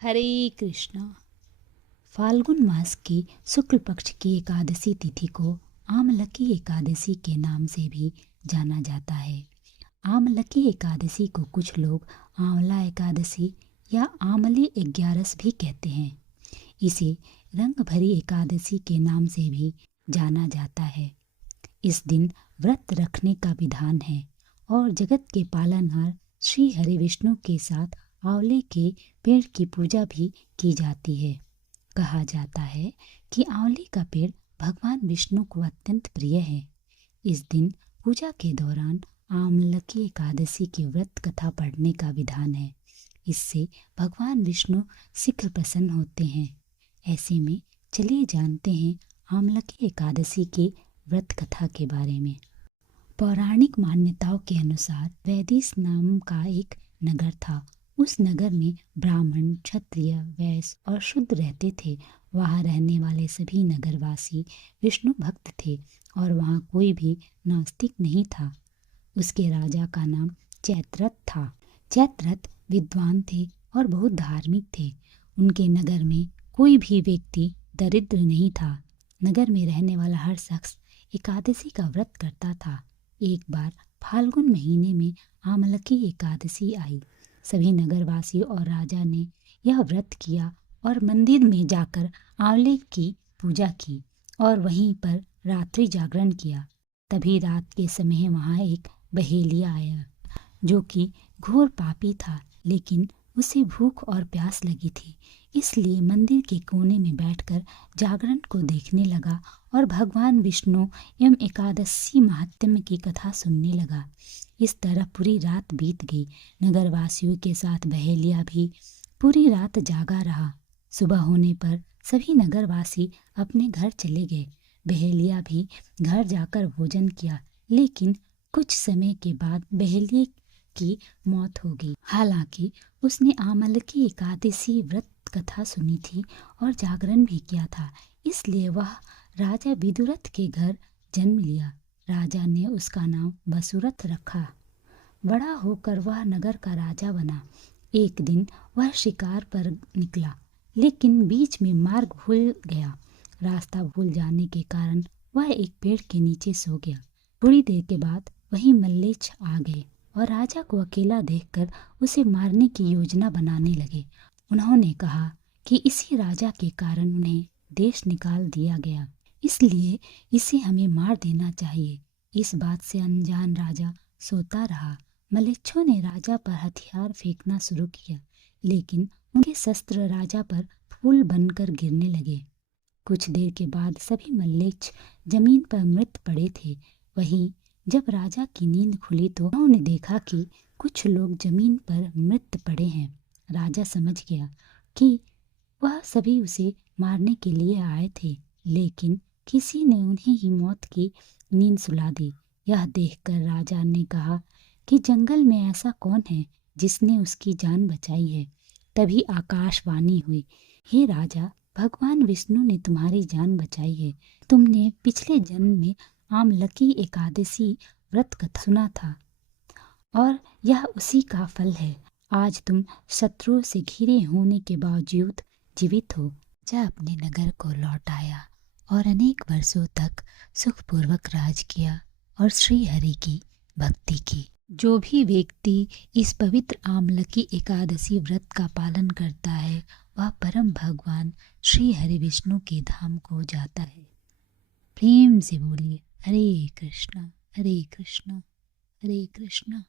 हरे कृष्णा। फाल्गुन मास की शुक्ल पक्ष की एकादशी तिथि को आमलकी एकादशी के नाम से भी जाना जाता है। आमलकी एकादशी को कुछ लोग आंवला एकादशी या आमली 11 भी कहते हैं। इसे रंग भरी एकादशी के नाम से भी जाना जाता है। इस दिन व्रत रखने का विधान है और जगत के पालनहार श्री हरि विष्णु के साथ आंवले के पेड़ की पूजा भी की जाती है। कहा जाता है कि आंवले का पेड़ भगवान विष्णु को अत्यंत प्रिय है। इस दिन पूजा के दौरान आमलकी एकादशी की व्रत कथा पढ़ने का विधान है। इससे भगवान विष्णु शीघ्र प्रसन्न होते हैं। ऐसे में चलिए जानते हैं आमलकी एकादशी की व्रत कथा के बारे में। पौराणिक मान्यताओं के अनुसार वैदिश नाम का एक नगर था। उस नगर में ब्राह्मण, क्षत्रिय, वैश्य और शूद्र रहते थे। वहाँ रहने वाले सभी नगरवासी विष्णु भक्त थे और वहाँ कोई भी नास्तिक नहीं था। उसके राजा का नाम चैत्ररथ था। चैत्ररथ विद्वान थे और बहुत धार्मिक थे। उनके नगर में कोई भी व्यक्ति दरिद्र नहीं था। नगर में रहने वाला हर शख्स एकादशी का व्रत करता था। एक बार फाल्गुन महीने में आमलकी एकादशी आई। सभी नगरवासी और राजा ने यह व्रत किया और मंदिर में जाकर आंवले की पूजा की और वहीं पर रात्रि जागरण किया। तभी रात के समय वहाँ एक बहेलिया आया जो कि घोर पापी था, लेकिन उसे भूख और प्यास लगी थी। इसलिए मंदिर के कोने में बैठकर जागरण को देखने लगा और भगवान विष्णु एवं एकादशी महात्म्य की कथा सुनने लगा। इस तरह पूरी रात बीत गई। नगरवासियों के साथ बहेलिया भी पूरी रात जागा रहा। सुबह होने पर सभी नगरवासी अपने घर चले गए। बहेलिया भी घर जाकर भोजन किया, लेकिन कुछ समय के बाद बहेलिया की मौत हो गई। हालांकि उसने आमलकी एकादशी व्रत कथा सुनी थी और जागरण भी किया था, इसलिए वह राजा विदुरथ के घर जन्म लिया। राजा ने उसका नाम वसुरथ रखा। बड़ा होकर वह नगर का राजा बना। एक दिन वह शिकार पर निकला, लेकिन बीच में मार्ग भूल गया। रास्ता भूल जाने के कारण वह एक पेड़ के नीचे सो गया। थोड़ी देर के बाद वहीं मल्लेच्छ आ गए और राजा को अकेला देखकर उसे मारने की योजना बनाने लगे। उन्होंने कहा कि इसी राजा के कारण उन्हें देश निकाल दिया गया, इसलिए इसे हमें मार देना चाहिए। इस बात से अनजान राजा सोता रहा। मल्लेच्छों ने राजा पर हथियार फेंकना शुरू किया, लेकिन उनके शस्त्र राजा पर फूल बनकर गिरने लगे। कुछ देर के बाद सभी मल्लेच्छ जमीन पर मृत पड़े थे। वहीं जब राजा की नींद खुली तो उन्होंने देखा कि कुछ लोग जमीन पर मृत पड़े हैं। राजा समझ गया कि वह सभी उसे मारने के लिए आए थे, लेकिन किसी ने उन्हें ही मौत की नींद सुला दी। यह देखकर राजा ने कहा कि जंगल में ऐसा कौन है जिसने उसकी जान बचाई है। तभी आकाशवाणी हुई, हे राजा, भगवान विष्णु ने तुम्हारी जान बचाई है। तुमने पिछले जन्म में आमलकी एकादशी व्रत कथा सुना था और यह उसी का फल है। आज तुम शत्रुओं से घिरे होने के बावजूद जीवित हो। राजा अपने नगर को लौट आया और अनेक वर्षों तक सुखपूर्वक राज किया और श्री हरि की भक्ति की। जो भी व्यक्ति इस पवित्र आमलकी एकादशी व्रत का पालन करता है वह परम भगवान श्री हरि विष्णु के धाम को जाता है। प्रेम से बोलिए हरे कृष्णा हरे कृष्णा हरे कृष्णा।